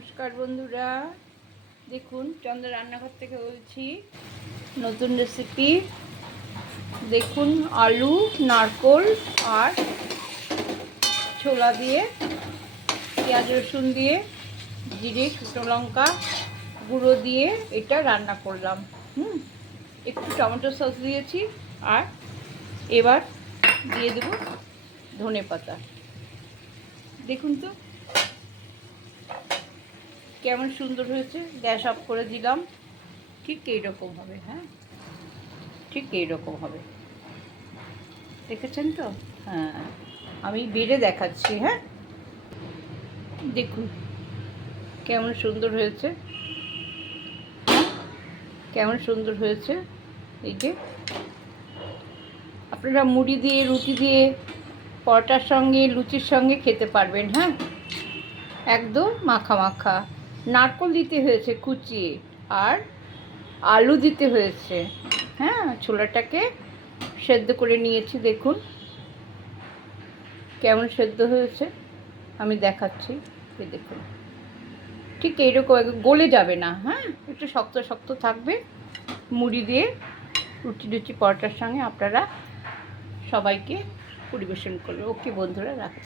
নমস্কার বন্ধুরা, দেখুন চন্দ্র রান্নাঘর থেকে বলছি। নতুন রেসিপি দেখুন, আলু, নারকোল আর ছোলা দিয়ে, পেঁয়াজ রসুন দিয়ে, জিরে, শুকনো লঙ্কা গুঁড়ো দিয়ে এটা রান্না করলাম। একটু টমেটো সস দিয়েছি, আর এবার দিয়ে দেব ধনে পাতা। দেখুন তো কেমন সুন্দর হয়েছে। গ্যাস অফ করে দিলাম। ঠিক এইরকম হবে। হ্যাঁ, ঠিক এইরকম হবে। দেখেছেন তো? হ্যাঁ, আমি বেড়ে দেখাচ্ছি। হ্যাঁ, দেখুন কেমন সুন্দর হয়েছে। কেমন সুন্দর হয়েছে। এই যে আপনারা মুড়ি দিয়ে, রুটি দিয়ে, পরোটার সঙ্গে, লুচির সঙ্গে খেতে পারবেন। হ্যাঁ, একদম মাখা মাখা। নারকোল দিতে হয়েছে কুচিয়ে, আর আলু দিতে হয়েছে। হ্যাঁ, ছোলাটাকে সেদ্ধ করে নিয়েছি। দেখুন কেমন সেদ্ধ হয়েছে, আমি দেখাচ্ছি। এই দেখুন, ঠিক এইরকম, গলে যাবে না। হ্যাঁ, একটু শক্ত শক্ত থাকবে। মুড়ি দিয়ে, রুটি পরোটার সঙ্গে আপনারা সবাইকে পরিবেশন করবে। ওকে বন্ধুরা, রাখছি।